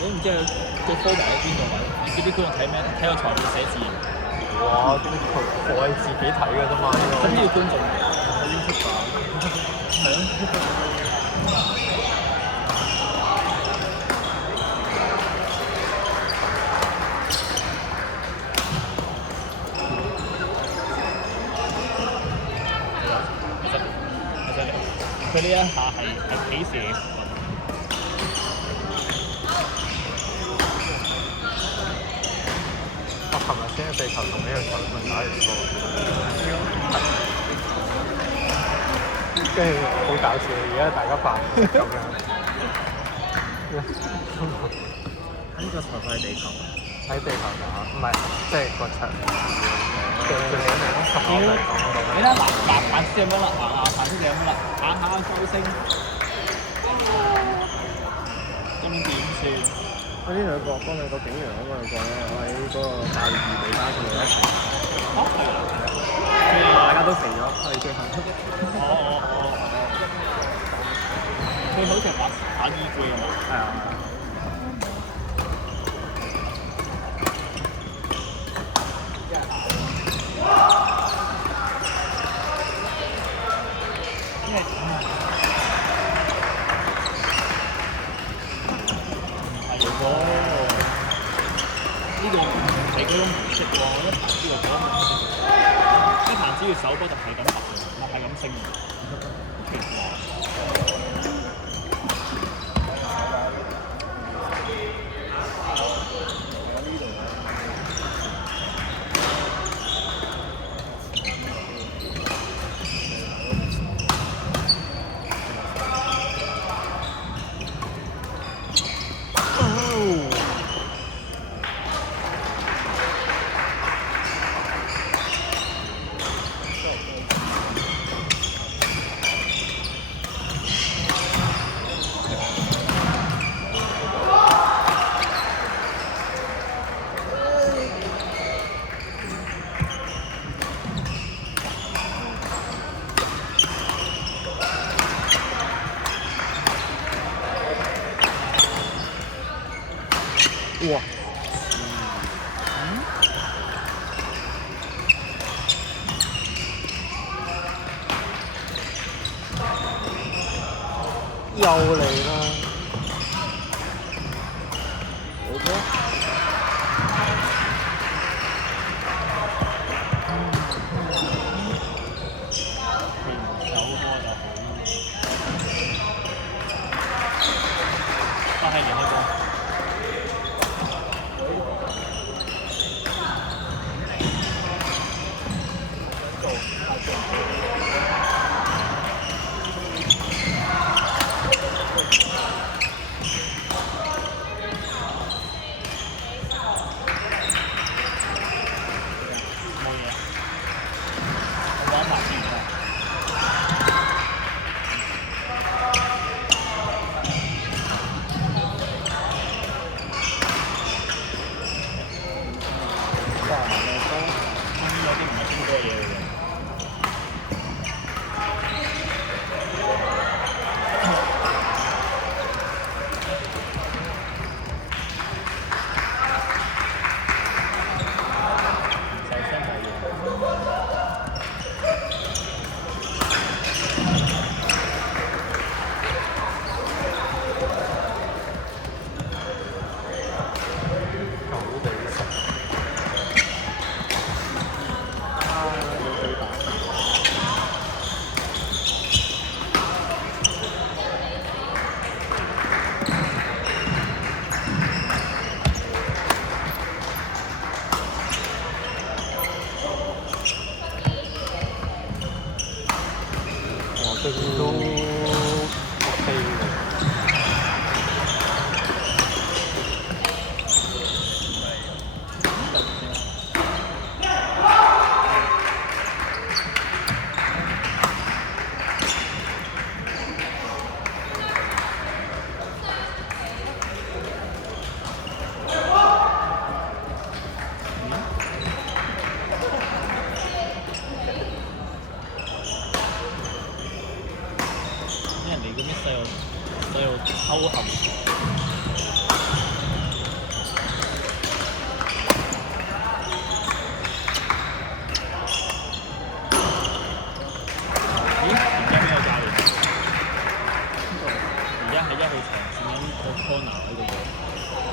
你唔知佢 folder 喺邊度揾？你知唔知佢仲睇咩？睇個裁判寫字。哇！點解佢係自己睇嘅啫嘛？呢咁要觀眾個要出版。係咯。佢呢一下係幾時？我琴日先喺地球同呢個裁判打完波，跟住好搞笑，而家大家扮唔識咁樣。呢個裁判係地球。喺地球打，唔係即係個場。最緊要十幾嚟講嗰個。你睇藍色有乜啦？藍色有乜啦？下救星。咁點算？我呢兩個幫兩個警員嗰兩個咧，我喺嗰個大嶼地單佢哋一齊。係啊！大家都肥咗，我哋最後。佢好似打衣櫃啊嘛。係啊。呢度係嗰種模式喎，一彈之後一彈只要手波就係咁彈，唔係咁升。奇怪。哇！又嚟啦！好波！手波就好，但係連呢個。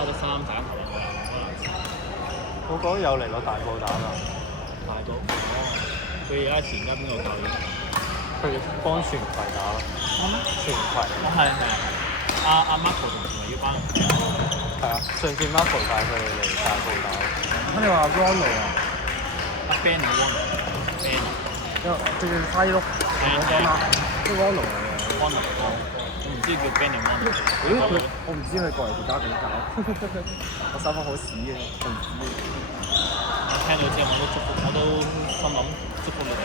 得3斬頭啊！我覺得有嚟攞大埔打啦，大埔佢而家前家邊個教練？佢幫全葵打咯，全葵哦係阿 Marco 同埋要班，係啊，上次 Marco 帶佢哋嚟大埔打，你話 Ronald 啊？阿 Ben 定 Ben 因為直接西咯，都 Ronald 嚟嘅。我唔知叫 Ben 定 Mon。咦？我唔知佢過嚟條家點搞，我手法好屎嘅，我唔知。我聽到之後我都心諗祝福你哋。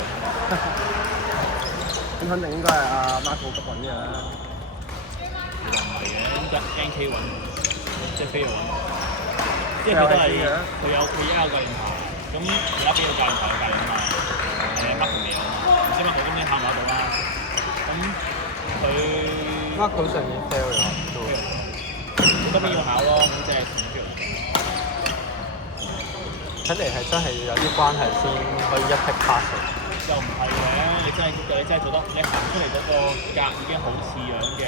咁肯定應該係阿 Marco 急揾嘅啦。其實唔係嘅，應該 NK 揾，即係飛去揾。因為佢都係佢有教練牌，咁而家邊個教練牌有教練嘛？Marco 未有嘛？唔知 Marco 今年考唔考到啦？咁佢 Marco 上年 fail 咗，今年要考咯，咁即係睇嚟係真係有啲關係先可以一 pick pass。又唔係嘅，你真係做得，你行出嚟嗰個格已經好似樣嘅，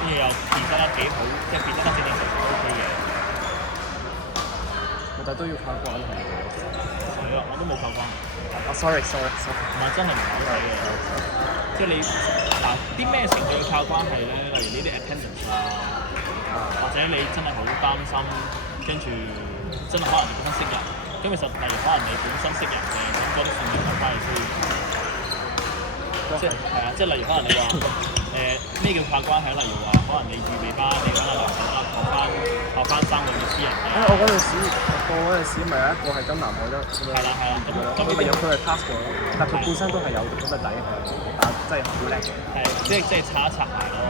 跟住又變得幾好，即係變得正正常常 OK 嘅。但都要靠關係嘅。係啊，我都冇靠關。sorry，唔係真係唔好睇嘅，即係你嗱啲咩程度要靠關係咧？例如呢啲 attendance 啊，或者你真係好擔心，跟住真係可能你本身識人，咁其實例如可能你本身識人嘅，咁嗰啲算唔算靠關係先？即係係啊，即係例如可能你話咩叫靠關係？例如話可能你預備班，你揾阿劉生啦，學翻3個月私人嘅。我嗰陣時咪有一個係跟南海得，係啦，咁佢咪有佢係 pass 過咯，但佢本身都係有咁嘅底係，但真係好叻嘅。係即係擦一擦鞋咯，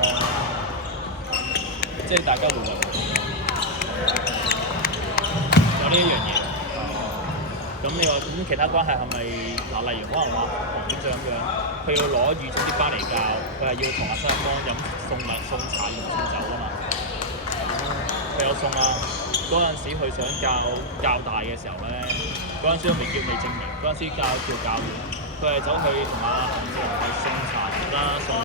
即係大家會有呢一樣嘢。咁你話咁其他關係係咪嗱？例如可能話黃院長咁樣，佢要攞預準啲班嚟教，佢係要同阿新一幫飲送茶送酒啊嘛。佢有送啊！嗰陣時佢想教大嘅時候咧，嗰陣時都未證明，嗰陣時教員，佢係走去同阿洪志榮係送茶啦送。